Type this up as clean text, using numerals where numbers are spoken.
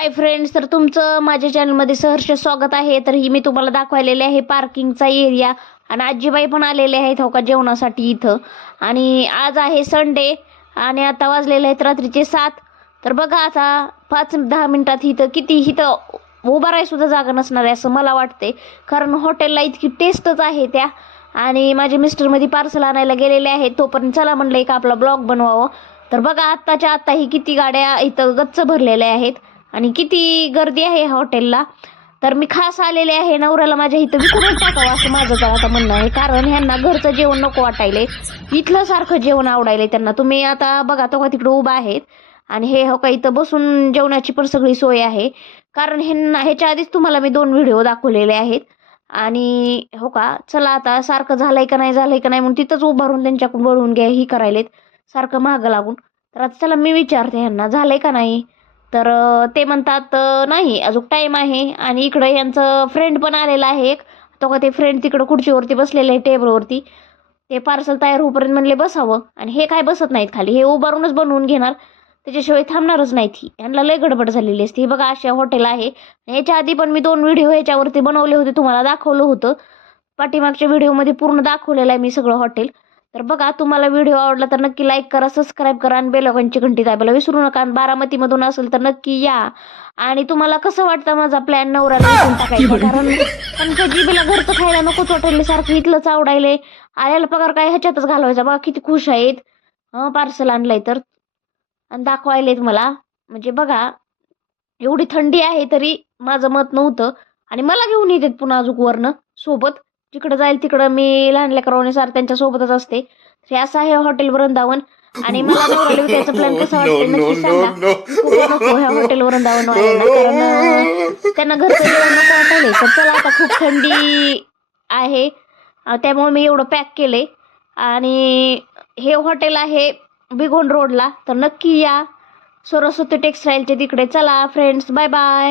Hi friends, तर तुमचं माझ्या चॅनलमध्ये सहर्ष स्वागत आहे. तर ही मी तुम्हाला दाखवलेले आहे पार्किंगचा एरिया आणि आजीबाई पण आलेले आहेत हो का जेवणासाठी इथं. आणि आज आहे संडे आणि आता वाजलेले आहेत रात्रीचे 7. तर बघा आता 5-10 मिनिटात इथं उभा राहाय सुद्धा जागा नसणार आहे असं मला वाटते, कारण हॉटेलला इतकी टेस्टच आहे त्या. आणि माझे मिस्टर मध्ये पार्सल आणायला गेलेले आहेत, तोपर्यंत चला म्हणलं एक आपला ब्लॉग बनवावं. तर बघा आत्ताच्या आत्ता ही किती गाड्या इथं गच्च भरलेल्या आहेत आणि किती गर्दी आहे हॉटेलला. तर मी खास आलेले आहे नवऱ्याला माझ्या इथं विकून टाकावं असं माझं तर आता म्हणणं आहे, कारण ह्यांना घरचं जेवण नको वाटायले, इथलं सारखं जेवण आवडायलंय त्यांना. तुम्ही आता बघा तो का तिकडे उभा आहेत आणि हे हो का इथं बसून जेवणाची पण सगळी सोय आहे, कारण ह्याच्या आधीच तुम्हाला मी 2 व्हिडिओ दाखवलेले आहेत. आणि हो का चला आता सारखं झालंय का नाही म्हणून तिथंच उभारून त्यांच्याकडून बोलवून घ्या ही करायलेत सारखं मागं लागून. तर आता चला मी विचारते ह्यांना झालंय का नाही. तर ते म्हणतात नाही अजून टाईम आहे. आणि इकडं यांचं फ्रेंड पण आलेला आहे एक, तो का ते फ्रेंड तिकडं खुर्चीवरती बसलेले आहे टेबलवरती. ते पार्सल तयार होईपर्यंत म्हणले बसावं, आणि हे काय बसत नाहीत खाली, हे उभारूनच बनवून घेणार, त्याच्याशिवाय थांबणारच नाहीत. ही यांना लय गडबड झालेली असते. बघा अशा हॉटेल आहे. याच्या आधी पण मी 2 व्हिडिओ ह्याच्यावरती बनवले होते, तुम्हाला दाखवलं होतं पाठीमागच्या व्हिडिओमध्ये, पूर्ण दाखवलेलं आहे मी सगळं हॉटेल. तर बघा तुम्हाला व्हिडिओ आवडला तर नक्की लाईक करा, सबस्क्राईब करा आणि बेल आयकॉनची घंटी दाबायला विसरू नका. आणि बारामतीमधून असेल तर नक्की या. आणि तुम्हाला कसं वाटतं माझा प्लॅन नवऱ्याला विकून टाकायचा, कारण त्यांच्या जिबीला घरचं खायला नकोच वाटायला, सारखं इथलंच आवडायले. आल्याला पगार काय ह्याच्यातच घालवायचा. बघा किती खुश आहेत, पार्सल आणलंय तर, आणि दाखवायलेत मला. म्हणजे बघा एवढी थंडी आहे तरी माझं मत नव्हतं, आणि मला घेऊन येतात पुन्हा अजून वरनं सोबत. जिकडं जाईल तिकडं मी लहान लेकरांनुसार त्यांच्या सोबतच असते. हे असं आहे हॉटेल वृंदावन. आणि मला नवऱ्याला विकायचा प्लॅन कसा वाटतोय नक्की सांगा. खूप नको ह्या हॉटेल वृंदावन वाल्यांना, कारण त्यांना घरचं जेवण नको वाटायलंय. तर चला आता खूप थंडी आहे, त्यामुळे मी एवढं पॅक केले. आणि हे हॉटेल आहे बिघोन रोडला, तर नक्की या सरस्वती टेक्सटाईलच्या तिकडे. चला फ्रेंड्स, बाय बाय.